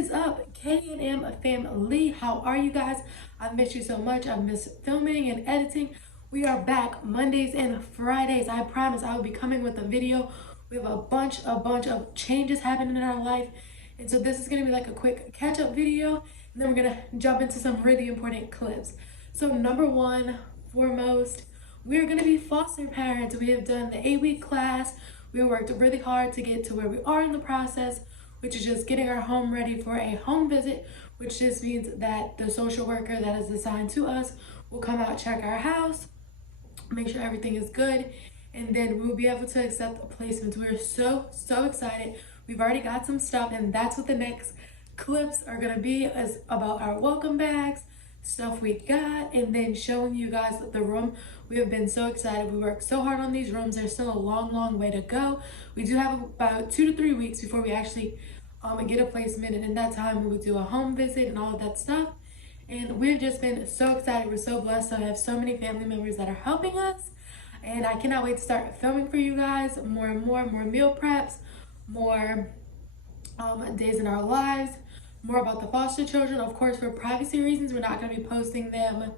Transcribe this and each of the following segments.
is up, K&M family? How are you guys? I've missed you so much. I've missed filming and editing. We are back Mondays and Fridays. I promise I will be coming with a video. We have a bunch of changes happening in our life. And so this is going to be like a quick catch-up video. And then we're going to jump into some really important clips. So number one, foremost, we're going to be foster parents. We have done the 8-week class. We worked really hard to get to where we are in the process, which is just getting our home ready for a home visit, which just means that the social worker that is assigned to us will come out, check our house, make sure everything is good, and then we'll be able to accept placements. We're so excited. We've already got some stuff, and that's what the next clips are going to be, is about our welcome bags, stuff we got, and then showing you guys the room. We have been so excited. We worked so hard on these rooms. There's still a long way to go. We do have about 2 to 3 weeks before we actually get a placement, and in that time we would do a home visit and all of that stuff. And we've just been so excited. We're so blessed to have so many family members that are helping us, and I cannot wait to start filming for you guys more and more meal preps, more days in our lives, more about the foster children. Of course, for privacy reasons, we're not going to be posting them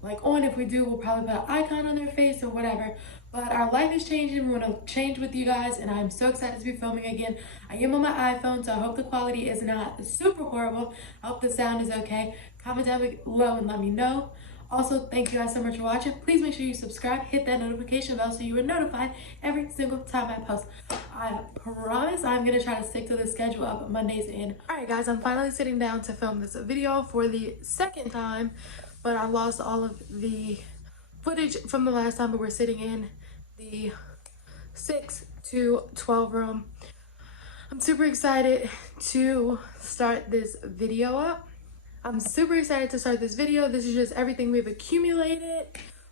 like on. If we do, we'll probably put an icon on their face or whatever. But our life is changing. We want to change with you guys, and I'm so excited to be filming again. I am on my iPhone, so I hope the quality is not super horrible. I hope the sound is okay. Comment down below and let me know. Also, thank you guys so much for watching. Please make sure you subscribe, hit that notification bell so you are notified every single time I post. I promise I'm going to try to stick to the schedule of Mondays and... Alright guys, I'm finally sitting down to film this video for the second time, but I lost all of the footage from the last time we were sitting in the 6 to 12 room. I'm super excited to start this video up. I'm super excited to start this video. This is just everything we've accumulated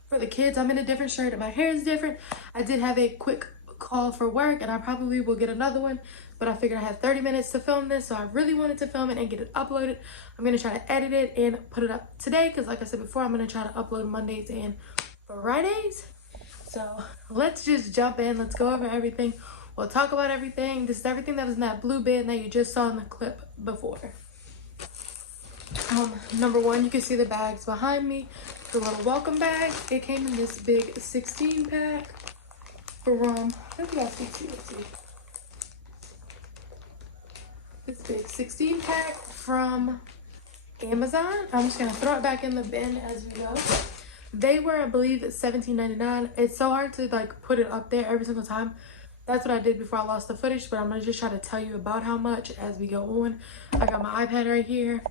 for the kids. I'm in a different shirt and my hair is different. I did have a quick call for work, and I probably will get another one, but I figured I had 30 minutes to film this, so I really wanted to film it and get it uploaded. I'm going to try to edit it and put it up today, because like I said before, I'm going to try to upload Mondays and Fridays. So let's just jump in. Let's go over everything. We'll talk about everything. This is everything that was in that blue bin that you just saw in the clip before. Number one, you can see the bags behind me. The little welcome bag. It came in this big 16 pack from, I think about 16, let's see. This big 16 pack from Amazon. I'm just gonna throw it back in the bin as we go. They were, I believe, $17.99. It's so hard to like put it up there every single time. That's what I did before I lost the footage, but I'm gonna just try to tell you about how much as we go on. I got my iPad right here.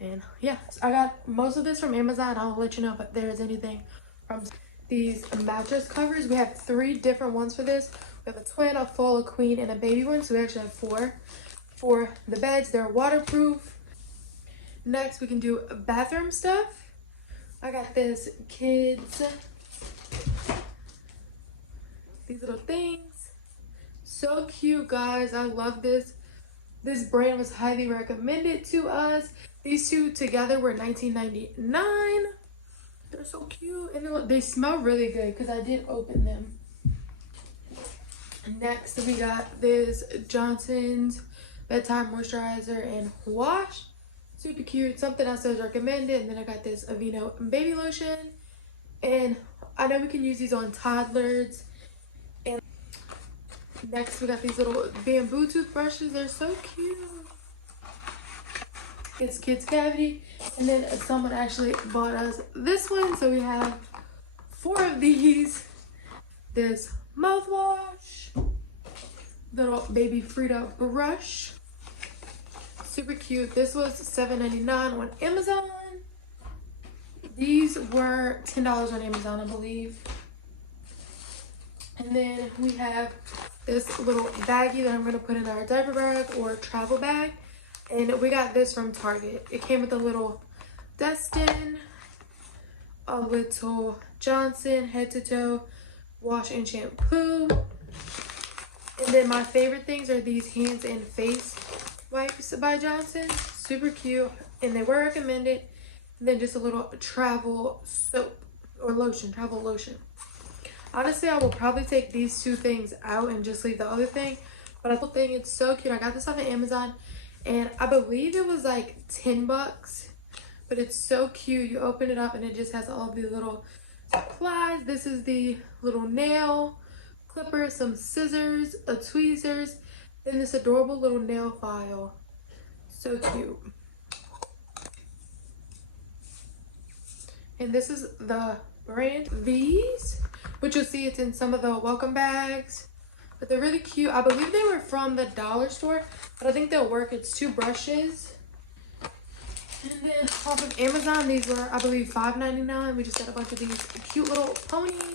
And yeah, so I got most of this from Amazon. I'll let you know if there's anything from these mattress covers. We have 3 different ones for this. We have a twin, a full, a queen, and a baby one. So we actually have 4 for the beds. They're waterproof. Next, we can do bathroom stuff. I got this kids, these little things. So cute, guys. I love this. This brand was highly recommended to us. These two together were $19.99. They're so cute, and they smell really good because I did open them. Next, we got this Johnson's bedtime moisturizer and wash. Super cute. Something else that was recommended. And then I got this Aveeno baby lotion, and I know we can use these on toddlers. And next, we got these little bamboo toothbrushes. They're so cute. It's kids cavity. And then someone actually bought us this one, so we have 4 of these. This mouthwash, little baby Frida brush, super cute. This was $7.99 on Amazon. These were $10 on Amazon, I believe. And then we have this little baggie that I'm going to put in our diaper bag or travel bag. And we got this from Target. It came with a little Destin, a little Johnson head to toe wash and shampoo. And then my favorite things are these hands and face wipes by Johnson. Super cute. And they were recommended. And then just a little travel soap or lotion, travel lotion. Honestly, I will probably take these 2 things out and just leave the other thing. But I think it's so cute. I got this off of Amazon. and I believe it was like 10 bucks, but it's so cute. You open it up and it just has all the little supplies. This is the little nail clipper, some scissors, a tweezers, and this adorable little nail file. So cute. And this is the brand. These, which you'll see it's in some of the welcome bags, but they're really cute. I believe they were from the dollar store, but I think they'll work. It's 2 brushes. And then off of Amazon, these were, I believe, $5.99. We just got a bunch of these cute little ponies,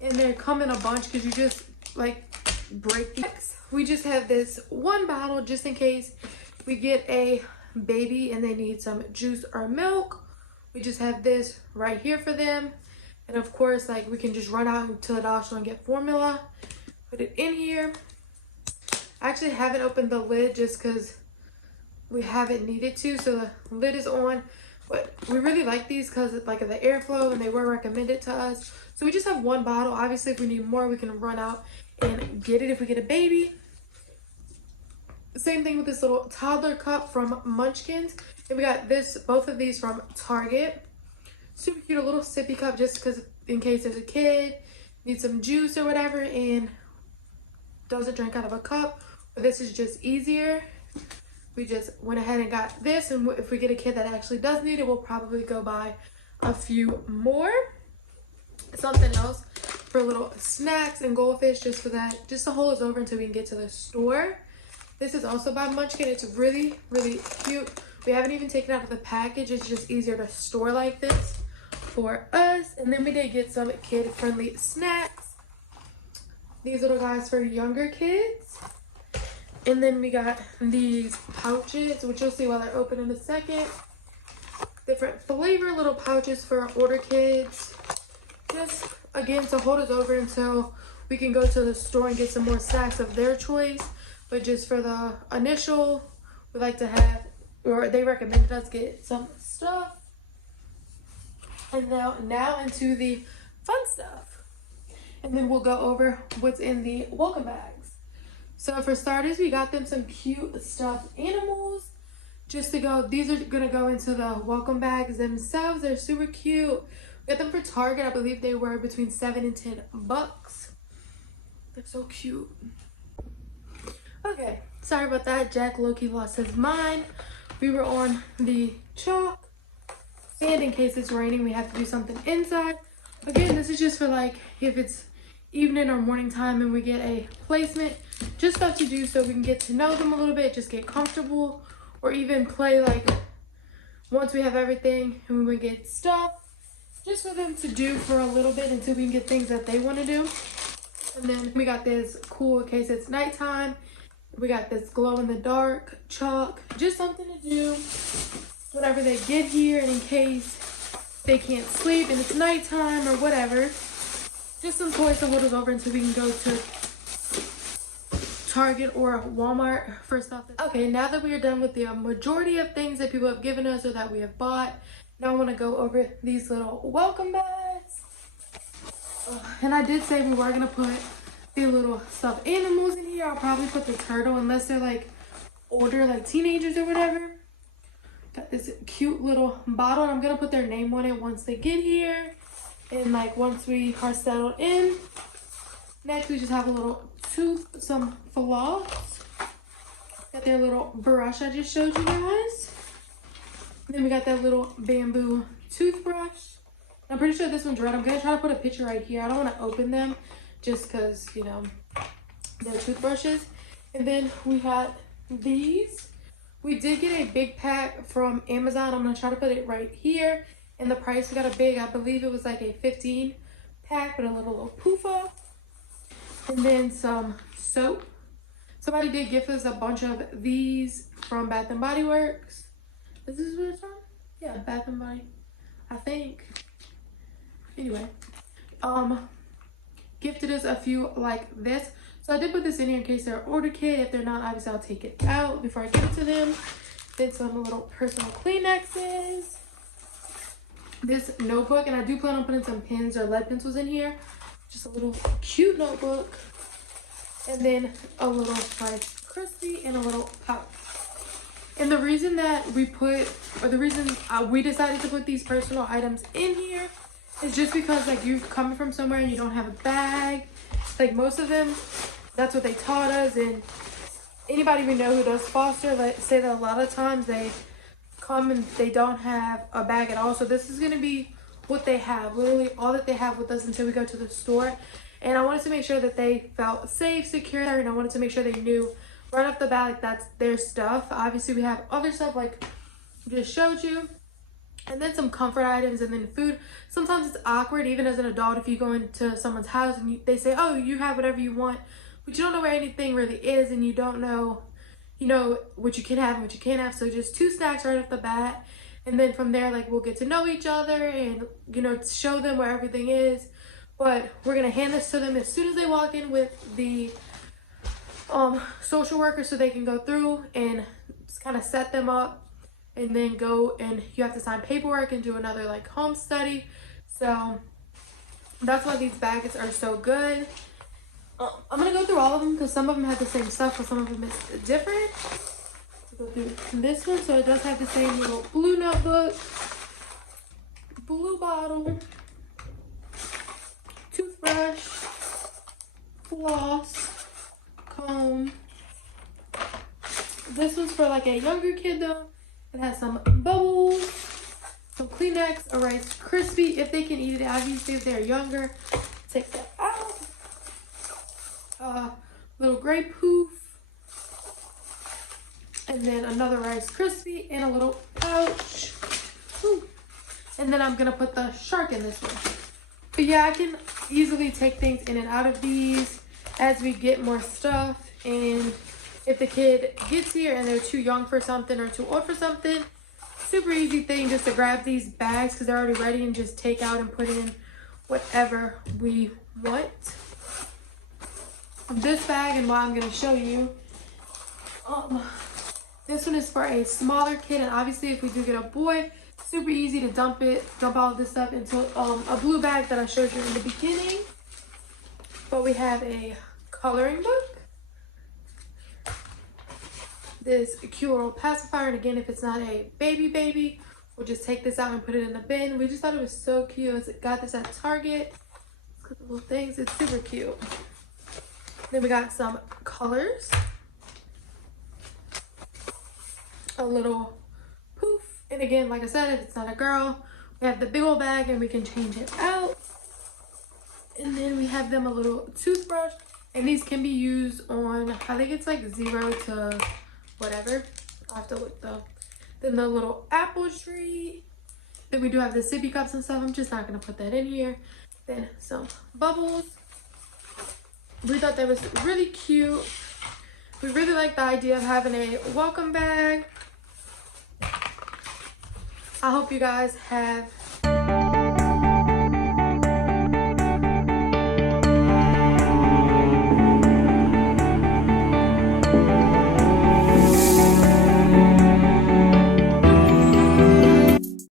and they come in a bunch because you just like break these. We just have this one bottle just in case we get a baby and they need some juice or milk. We just have this right here for them. And of course, like, we can just run out to the dollar store and get formula. Put it in here. I actually haven't opened the lid just because we haven't needed to. So the lid is on. But we really like these because like of the airflow, and they were recommended to us. So we just have one bottle. Obviously, if we need more, we can run out and get it if we get a baby. Same thing with this little toddler cup from Munchkins. And we got both of these from Target. Super cute, a little sippy cup just because in case there's a kid, needs some juice or whatever, and doesn't drink out of a cup. But this is just easier. We just went ahead and got this, and if we get a kid that actually does need it, we'll probably go buy a few more. Something else for little snacks and goldfish, just for that, just to hold us over until we can get to the store. This is also by Munchkin. It's really, really cute. We haven't even taken it out of the package. It's just easier to store like this for us. And then we did get some kid-friendly snacks. These little guys for younger kids. And then we got these pouches, which you'll see while they're open in a second. Different flavor little pouches for older kids. Just, again, to hold us over until we can go to the store and get some more snacks of their choice. But just for the initial, we like to have, or they recommended us get some stuff. And now into the fun stuff. And then we'll go over what's in the welcome bags. So for starters, we got them some cute stuffed animals. Just to go, these are gonna go into the welcome bags themselves. They're super cute. We got them for Target. I believe they were between 7 and 10 bucks. They're so cute. Okay, sorry about that. Jack low-key lost his mind. We were on the chalk. And in case it's raining, we have to do something inside. Again, this is just for like if it's evening or morning time and we get a placement. Just stuff to do so we can get to know them a little bit, just get comfortable, or even play like once we have everything and we get stuff. Just for them to do for a little bit until we can get things that they want to do. And then we got this cool in case it's nighttime. We got this glow-in-the-dark chalk. Just something to do whenever they get here, and in case they can't sleep and it's nighttime or whatever. Just some toys to hold us over until we can go to Target or Walmart for stuff. Okay, now that we are done with the majority of things that people have given us or that we have bought, now I want to go over these little welcome bags. And I did say we were going to put the little stuffed animals in here. I'll probably put the turtle unless they're like older, like teenagers or whatever. Got this cute little bottle, and I'm gonna put their name on it once they get here, and like once we are settled in. Next, we just have a little some floss. Got their little brush I just showed you guys. And then we got that little bamboo toothbrush. I'm pretty sure this one's red. I'm gonna try to put a picture right here. I don't want to open them just because, you know, they're toothbrushes. And then we had these. We did get a big pack from Amazon. I'm gonna try to put it right here. And the price, we got a big, I believe it was like a 15 pack with a little poofa. And then some soap. Somebody did gift us a bunch of these from Bath and Body Works. Is this what it's from? Yeah, Bath and Body, I think. Anyway, gifted us a few like this. So I did put this in here in case they're an older kid. If they're not, obviously I'll take it out before I give it to them. Then some little personal Kleenexes. This notebook, and I do plan on putting some pens or lead pencils in here. Just a little cute notebook. And then a little Rice Krispie and a little pouch. And the reason that we put, or the reason we decided to put these personal items in here is just because like you're coming from somewhere and you don't have a bag. Like most of them, that's what they taught us. And anybody we know who does foster, let's say that a lot of times they come and they don't have a bag at all. So this is going to be what they have, literally all that they have with us until we go to the store. And I wanted to make sure that they felt safe, secure, and I wanted to make sure they knew right off the bat like that's their stuff. Obviously we have other stuff like I just showed you, and then some comfort items, and then food. Sometimes it's awkward even as an adult if you go into someone's house and they say, oh, you have whatever you want, but you don't know where anything really is, and you don't know, you know, what you can have and what you can't have. So just 2 snacks right off the bat, and then from there like we'll get to know each other and, you know, show them where everything is. But we're gonna hand this to them as soon as they walk in with the social worker, so they can go through and just kind of set them up, and then go and you have to sign paperwork and do another like home study. So that's why these bags are so good. I'm gonna go through all of them because some of them have the same stuff, but some of them is different. Go through this one. So it does have the same little blue notebook, blue bottle, toothbrush, floss, comb. This one's for like a younger kid though. It has some bubbles, some Kleenex, a Rice Krispie if they can eat it. Obviously if they're younger, take that out. Little gray poof, and then another Rice Krispie and a little pouch. Ooh. And then I'm gonna put the shark in this one. But yeah, I can easily take things in and out of these as we get more stuff. And if the kid gets here and they're too young for something or too old for something, super easy thing just to grab these bags because they're already ready and just take out and put in whatever we want. This bag, and what I'm going to show you, this one is for a smaller kid, and obviously if we do get a boy, super easy to dump all of this stuff into a blue bag that I showed you in the beginning. But we have a coloring book, this cute little pacifier, and again if it's not a baby, we'll just take this out and put it in the bin. We just thought it was so cute. Got this at Target. Look at the little things, it's super cute. Then we got some colors, a little poof, and again like I said, if it's not a girl, we have the big old bag and we can change it out. And then we have them a little toothbrush, and these can be used on, I think it's like 0 to whatever. I'll have to look though. Then the little apple tree. Then we do have the sippy cups and stuff. I'm just not gonna put that in here. Then some bubbles. We thought that was really cute. We really like the idea of having a welcome bag. I hope you guys have